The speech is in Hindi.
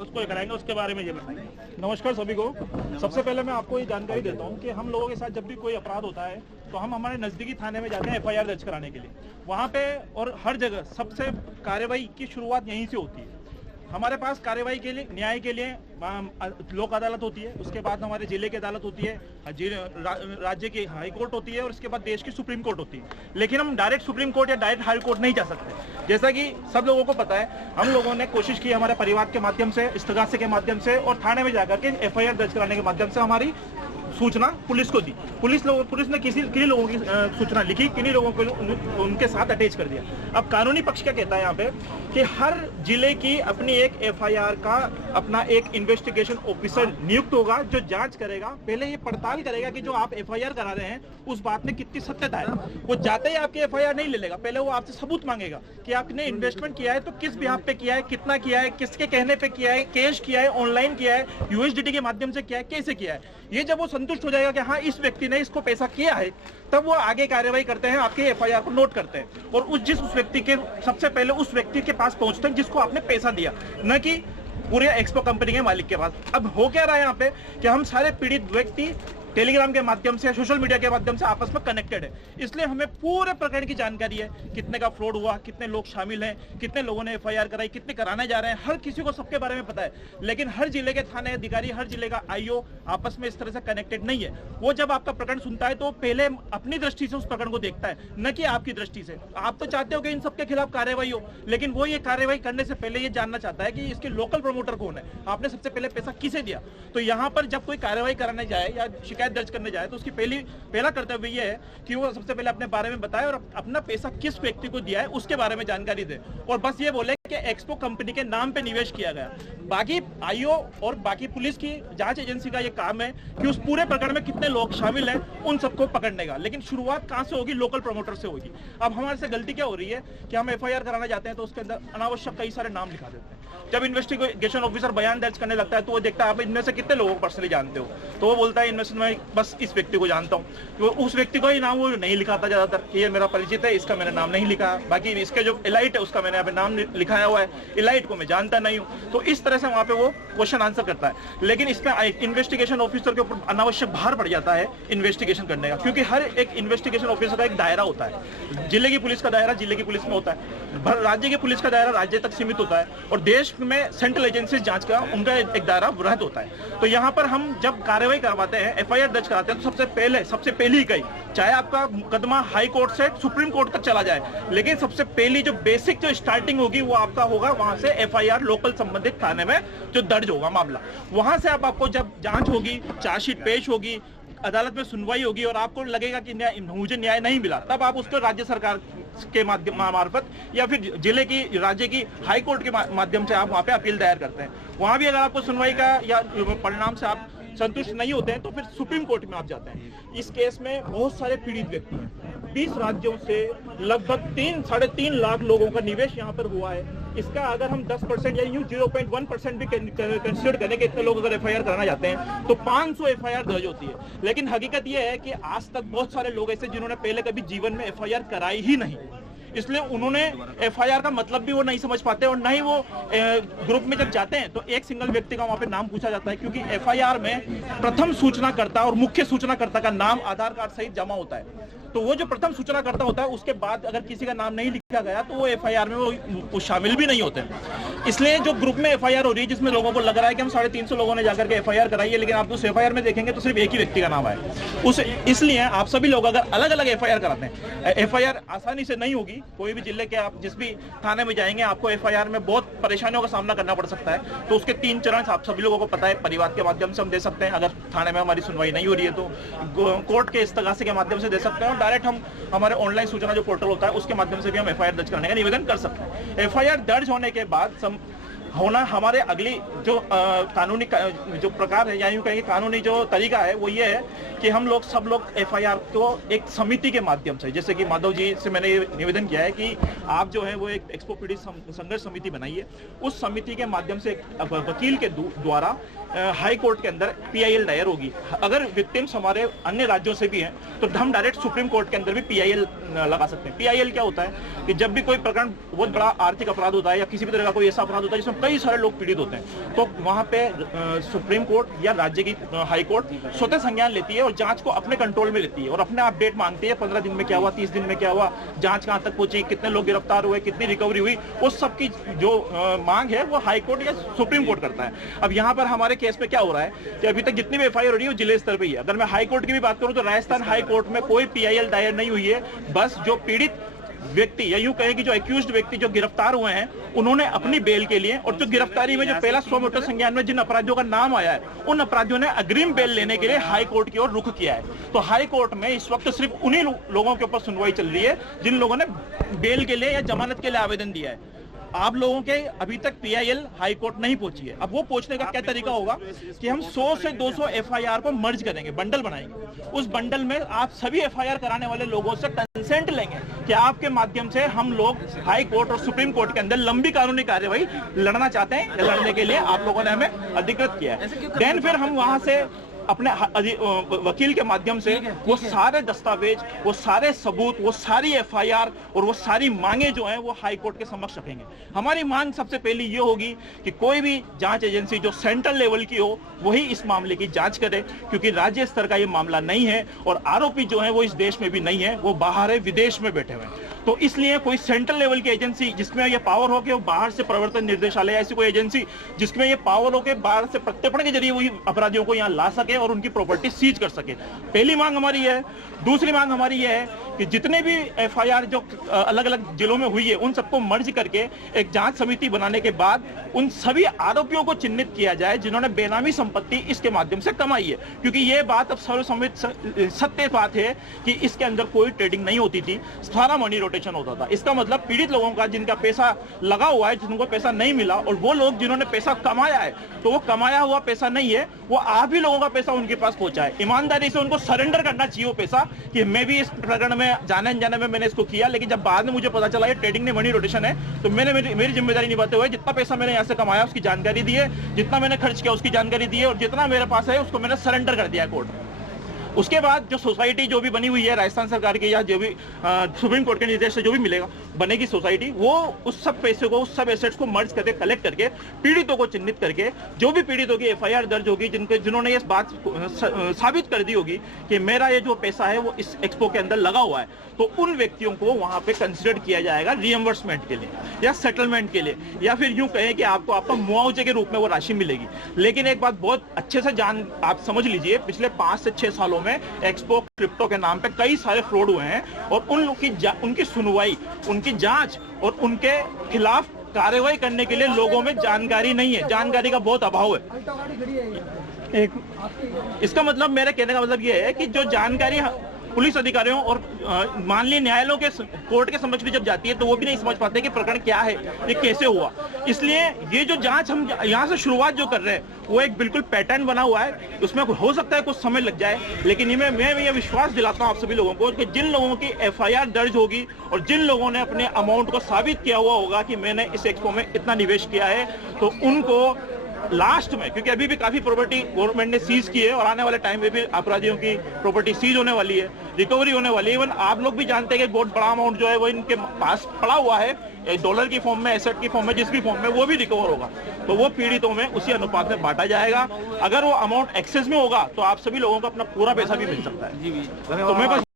उसको ये कराएंगे, उसके बारे में ये बताएंगे। नमस्कार सभी को। सबसे पहले मैं आपको ये जानकारी देता हूँ कि हम लोगों के साथ जब भी कोई अपराध होता है तो हम हमारे नज़दीकी थाने में जाते हैं FIR दर्ज कराने के लिए। वहाँ पे और हर जगह सबसे कार्रवाई की शुरुआत यहीं से होती है। हमारे पास कार्रवाई के लिए, न्याय के लिए लोक अदालत होती है, उसके बाद हमारे जिले की अदालत होती है, राज्य की हाई कोर्ट होती है और उसके बाद देश की सुप्रीम कोर्ट होती है। लेकिन हम डायरेक्ट सुप्रीम कोर्ट या डायरेक्ट हाई कोर्ट नहीं जा सकते। जैसा कि सब लोगों को पता है, हम लोगों ने कोशिश की हमारे परिवार के माध्यम से, इस्तगासे के माध्यम से और थाने में जाकर के FIR दर्ज कराने के माध्यम से हमारी सूचना पुलिस को दी। पुलिस ने किन्हीं लोगों की सूचना लिखी, किन्हीं लोगों को उनके साथ अटैच कर दिया। अब कानूनी पक्ष क्या कहता है यहाँ पे कि हर जिले की अपनी एक FIR का अपना एक इन्वेस्टिगेशन ऑफिसर नियुक्त होगा जो जांच करेगा। पहले ये पड़ताल करेगा कि जो आप FIR करा रहे हैं उस बात में कितनी सत्यता है। वो जाते ही आपकी FIR नहीं ले लेगा, पहले वो आपसे सबूत मांगेगा कि आपने इन्वेस्टमेंट किया है तो किस बिहाफ पे किया है, कितना किया है, किसके कहने पे किया है, कैश किया है, ऑनलाइन किया है, USDT के माध्यम से किया है, कैसे किया है। ये जब वो संतुष्ट हो जाएगा कि हाँ इस व्यक्ति ने इसको पैसा किया है, तब वो आगे कार्रवाई करते हैं, आपके FIR को नोट करते हैं और उस व्यक्ति के सबसे पहले उस व्यक्ति के पास पहुंचते हैं जिसको आपने पैसा दिया, न कि पूरे एक्सपो कंपनी के मालिक के पास। अब हो क्या रहा है यहाँ पे कि हम सारे पीड़ित व्यक्ति टेलीग्राम के माध्यम से, सोशल मीडिया के माध्यम से आपस में कनेक्टेड है, इसलिए हमें पूरे प्रकरण की जानकारी है। कितने का फ्रॉड हुआ, कितने लोग शामिल हैं, कितने लोगों ने FIR कराई, कितने कराने जा रहे हैं, हर किसी को सबके बारे में पता है। लेकिन हर जिले के थाने अधिकारी, हर जिले का IO आपस में इस तरह से कनेक्टेड नहीं है। वो जब आपका प्रकरण सुनता है तो पहले अपनी दृष्टि से उस प्रकरण को देखता है, न कि आपकी दृष्टि से। आप तो चाहते हो कि इन सबके खिलाफ कार्रवाई हो, लेकिन वो ये कार्रवाई करने से पहले ये जानना चाहता है कि इसके लोकल प्रमोटर कौन है, आपने सबसे पहले पैसा किसे दिया। तो यहाँ पर जब कोई कार्रवाई कराने जाए या शिकायत दर्ज करने जाए तो उसकी पहला कर्तव्य ये है कि वो सबसे पहले अपने बारे में बताए और अपना पैसा किस व्यक्ति को दिया है उसके बारे में जानकारी दे, और बस ये बोले कि एक्सपो कंपनी के नाम पे निवेश किया गया। बाकी IO और बाकी पुलिस की जांच एजेंसी का ये काम है कि उस पूरे प्रकरण में कितने लोग शामिल हैं उन सबको पकड़ने का। लेकिन शुरुआत कहां से होगी? लोकल प्रमोटर से होगी। अब हमारे से गलती क्या हो रही है कि हम FIR कराना जाते हैं तो उसके अंदर अनावश्यक कई सारे नाम लिखा देते हैं। जब इन्वेस्टिगेशन ऑफिसर बयान दर्ज करने लगता है तो वो देखता है आप इनमें से कितने लोगों को पर्सनली जानते हो, तो वो बोलता है इनमें से मैं बस इस व्यक्ति को जानता हूँ। तो उस व्यक्ति को ही नाम वो नहीं लिखाता ज्यादातर कि ये मेरा परिचित है, इसका मैंने नाम नहीं लिखा। बाकी इसके जो एलाइट है उसका मैंने यहाँ पे नाम लिखाया हुआ है, एलाइट को मैं जानता नहीं हूँ। तो इस तरह से वहाँ पे वो क्वेश्चन आंसर करता है। लेकिन इसमें इन्वेस्टिगेशन ऑफिसर के ऊपर अनावश्यक भार पड़ जाता है इन्वेस्टिगेशन करने का, क्योंकि हर एक इन्वेस्टिगेशन ऑफिसर का एक दायरा होता है। जिले की पुलिस का दायरा जिले की पुलिस में होता है, राज्य की पुलिस का दायरा राज्य तक सीमित होता है, और देश में सेंट्रल एजेंसी जांच का उनका एक दायरा बृहद होता है। तो यहाँ पर हम जब कार्रवाई करवाते हैं, FIR दर्ज कराते हैं, तो सबसे पहली इकाई, चाहे आपका मुकदमा हाई कोर्ट से सुप्रीम कोर्ट तक चला जाए, लेकिन सबसे पहली जो बेसिक जो स्टार्टिंग होगी वो आपका होगा वहां से FIR लोकल संबंधित थाने में जो दर्ज होगा मामला। वहां से आपको जब जांच होगी, चार्जशीट पेश होगी, अदालत में सुनवाई होगी और आपको लगेगा कि मुझे न्याय नहीं मिला, तब आप उसको राज्य सरकार के मार्फत या फिर जिले की, राज्य की हाई कोर्ट के माध्यम से आप वहां पे अपील दायर करते हैं। वहां भी अगर आपको सुनवाई का या परिणाम से आप संतुष्ट नहीं होते हैं तो फिर सुप्रीम कोर्ट में आप जाते हैं। इस केस में बहुत सारे पीड़ित व्यक्ति हैं, 20 राज्यों से लगभग 3-3.5 लाख लोगों का निवेश यहाँ पर हुआ है। इसका अगर हम 10% या यूं 0.1% भी कंसिडर करें कि इतने लोग अगर FIR कराना चाहते हैं तो 500 FIR दर्ज होती है। लेकिन हकीकत यह है कि आज तक बहुत सारे लोग ऐसे जिन्होंने पहले कभी जीवन में FIR कराई ही नहीं, इसलिए उन्होंने FIR का मतलब भी वो नहीं समझ पाते, और ना ही वो ग्रुप में जब जाते हैं तो एक सिंगल व्यक्ति का वहां पे नाम पूछा जाता है, क्योंकि FIR में प्रथम सूचनाकर्ता और मुख्य सूचनाकर्ता का नाम आधार कार्ड सहित जमा होता है। तो वो जो प्रथम सूचनाकर्ता होता है उसके बाद अगर किसी का नाम नहीं लिखा गया तो वो FIR में वो शामिल भी नहीं होते। इसलिए जो ग्रुप में FIR हो रही है जिसमें लोगों को लग रहा है कि हम 350 लोगों ने जाकर के FIR कराई है, लेकिन आप उस FIR में देखेंगे तो सिर्फ एक ही व्यक्ति का नाम है। इसलिए आप सभी लोग अगर अलग अलग FIR कराते हैं, FIR आसानी से नहीं होगी। कोई भी जिले के आप जिस भी थाने में जाएंगे आपको FIR में बहुत परेशानियों का सामना करना पड़ सकता है। तो उसके 3 चरण आप सभी लोगों को पता है। परिवार के माध्यम से हम दे सकते हैं, अगर थाने में हमारी सुनवाई नहीं हो रही है तो कोर्ट के इस्तगासे के माध्यम से दे सकते हैं, और डायरेक्ट हम हमारे ऑनलाइन सूचना जो पोर्टल होता है उसके माध्यम से भी हम FIR दर्ज करने का निवेदन कर सकते हैं। FIR दर्ज होने के बाद होना हमारे अगली जो कानूनी जो प्रकार है या यूं कहेंगे कानूनी जो तरीका है वो ये है कि हम लोग सब लोग FIR को एक समिति के माध्यम से, जैसे कि माधव जी से मैंने निवेदन किया है कि आप जो है वो एक एक्सपो पीड़ित संघर्ष समिति बनाइए। उस समिति के माध्यम से वकील के द्वारा हाई कोर्ट के अंदर PIL दायर होगी। अगर विक्टिम्स हमारे अन्य राज्यों से भी हैं तो हम डायरेक्ट सुप्रीम कोर्ट के अंदर भी PIL लगा सकते हैं। PIL क्या होता है कि जब भी कोई प्रकरण बहुत बड़ा आर्थिक अपराध होता है या किसी भी तरह का कोई ऐसा अपराध होता है जिसमें कई सारे लोग पीड़ित होते हैं। तो वहां पे सुप्रीम कोर्ट या राज्य की हाई कोर्ट स्वतः संज्ञान लेती है और जांच को अपने कंट्रोल में लेती है और अपने अपडेट मांगती है, 15 दिन में क्या हुआ, 30 दिन में क्या हुआ, जांच कहां तक पहुंची, कितने लोग गिरफ्तार हुए, कितनी रिकवरी हुई, उस सब की जो मांग है वो हाई कोर्ट या सुप्रीम कोर्ट करता है। अब यहाँ पर हमारे केस में क्या हो रहा है कि अभी तक जितनी भी एफआईआर हो रही है वो जिले स्तर पे ही है। अगर मैं हाई कोर्ट की भी बात करूं तो राजस्थान हाई कोर्ट में कोई पीआईएल दायर नहीं हुई है। बस जो पीड़ित व्यक्ति या यूं कहें कि जो एक्यूज्ड व्यक्ति जो गिरफ्तार हुए हैं उन्होंने अपनी बेल के लिए और जो गिरफ्तारी में जो पहला स्व मोटर संज्ञान में जिन अपराधियों का नाम आया है उन अपराधियों ने अग्रिम बेल लेने के लिए हाई कोर्ट की ओर रुख किया है। तो हाई कोर्ट में इस वक्त सिर्फ उन्हीं लोगों के ऊपर सुनवाई चल रही है जिन लोगों ने बेल के लिए या जमानत के लिए आवेदन दिया है। आप लोगों के अभी तक पीआईएल हाई कोर्ट नहीं पहुंची है। अब वो पहुंचने का क्या तरीका होगा कि हम 100 से 200 एफआईआर को मर्ज करेंगे, बंडल बनाएंगे। उस बंडल में आप सभी एफआईआर कराने वाले लोगों से कंसेंट लेंगे कि आपके माध्यम से हम लोग हाई कोर्ट और सुप्रीम कोर्ट के अंदर लंबी कानूनी कार्यवाही लड़ना चाहते हैं। लड़ने के लिए आप लोगों ने हमें अधिकृत किया है। देन फिर हम वहां से अपने वकील के माध्यम से वो सारे दस्तावेज, वो सारे सबूत, वो सारी एफआईआर और वो सारी मांगे जो हैं वो हाई कोर्ट के समक्ष रखेंगे। हमारी मांग सबसे पहली ये होगी कि कोई भी जांच एजेंसी जो सेंट्रल लेवल की हो वही इस मामले की जांच करे, क्योंकि राज्य स्तर का ये मामला नहीं है और आरोपी जो है वो इस देश में भी नहीं है, वो बाहर है, विदेश में बैठे हुए हैं। तो इसलिए कोई सेंट्रल लेवल की एजेंसी जिसमें ये पावर हो कि वो बाहर से प्रवर्तन निर्देशालय, ऐसी कोई एजेंसी जिसमें ये पावर हो के बाहर से प्रत्यर्पण के जरिए वही अपराधियों को यहाँ ला सके और उनकी प्रॉपर्टी सीज कर सके। पहली मांग हमारी है। दूसरी मांग हमारी यह है कि जितने भी एफआईआर जो अलग अलग जिलों में हुई है उन सबको मर्ज करके एक जांच समिति बनाने के बाद उन सभी आरोपियों को चिन्हित किया जाए जिन्होंने बेनामी संपत्ति इसके माध्यम से कमाई है। क्योंकि ये बात अब सर्वसम्मत सत्य बात है कि इसके अंदर कोई ट्रेडिंग नहीं होती थी, सारा मनी रोटेशन होता था। इसका मतलब पीड़ित लोगों का जिनका पैसा लगा हुआ है, जिनको पैसा नहीं मिला, और वो लोग जिन्होंने पैसा कमाया है तो वो कमाया हुआ पैसा नहीं है, वो आप ही लोगों का पैसा उनके पास पहुंचा है। ईमानदारी से उनको सरेंडर करना चाहिए वो पैसा कि मैं भी इस प्रकरण में जाने अनजाने में मैंने इसको किया, लेकिन जब बाद में मुझे पता चला ये ट्रेडिंग में मनी रोटेशन है तो मैंने मेरी जिम्मेदारी निभाते हुए जितना पैसा मैंने यहाँ से कमाया उसकी जानकारी दी है, जितना मैंने खर्च किया उसकी जानकारी दी है और जितना मेरे पास है उसको मैंने सरेंडर कर दिया कोर्ट। उसके बाद जो सोसाइटी जो भी बनी हुई है राजस्थान सरकार की या जो भी सुप्रीम कोर्ट के निर्देश से जो भी मिलेगा बनेगी सोसाइटी, वो उस सब पैसे को, उस सब एसेट्स को मर्ज करके कलेक्ट करके पीड़ितों को चिन्हित करके जो भी पीड़ितों की एफआईआर दर्ज होगी, जिन्होंने ये बात साबित कर दी होगी कि मेरा ये जो पैसा है वो इस एक्सपो के अंदर लगा हुआ है, तो उन व्यक्तियों को वहां पे कंसिडर किया जाएगा रिएम्बर्समेंट के लिए या सेटलमेंट के लिए, या फिर यूं कहें कि आपको आपका मुआवजे के रूप में वो राशि मिलेगी। लेकिन एक बात बहुत अच्छे से आप समझ लीजिए, पिछले 5 से 6 सालों में एक्सपो क्रिप्टो के नाम पे कई सारे फ्रॉड हुए हैं और उनकी सुनवाई, उनकी जांच और उनके खिलाफ कार्रवाई करने के लिए लोगों में जानकारी नहीं है, जानकारी का बहुत अभाव है। इसका मतलब, मेरे कहने का मतलब यह है कि जो जानकारी पुलिस अधिकारियों और माननीय न्यायालयों के कोर्ट के समक्ष भी जब जाती है तो वो भी नहीं समझ पाते कि प्रकरण क्या है, ये कैसे हुआ। इसलिए ये जो जांच हम यहाँ से शुरुआत जो कर रहे हैं वो एक बिल्कुल पैटर्न बना हुआ है, उसमें हो सकता है कुछ समय लग जाए, लेकिन मैं ये विश्वास दिलाता हूँ आप सभी लोगों को कि जिन लोगों की एफआईआर दर्ज होगी और जिन लोगों ने अपने अमाउंट को साबित किया हुआ होगा कि मैंने इस एक्सपो में इतना निवेश किया है, तो उनको लास्ट में, क्योंकि अभी भी काफी प्रॉपर्टी गवर्नमेंट ने सीज की है और आने वाले टाइम में भी अपराधियों की प्रॉपर्टी सीज होने वाली है, रिकवरी होने वाली है। इवन आप लोग भी जानते हैं कि बहुत बड़ा अमाउंट जो है वो इनके पास पड़ा हुआ है, डॉलर की फॉर्म में, एसेट की फॉर्म में, जिस भी फॉर्म में, वो भी रिकवर होगा, तो वो पीड़ितों में उसी अनुपात में बांटा जाएगा। अगर वो अमाउंट एक्सेस में होगा तो आप सभी लोगों को अपना पूरा पैसा भी मिल सकता है। तो मैं बस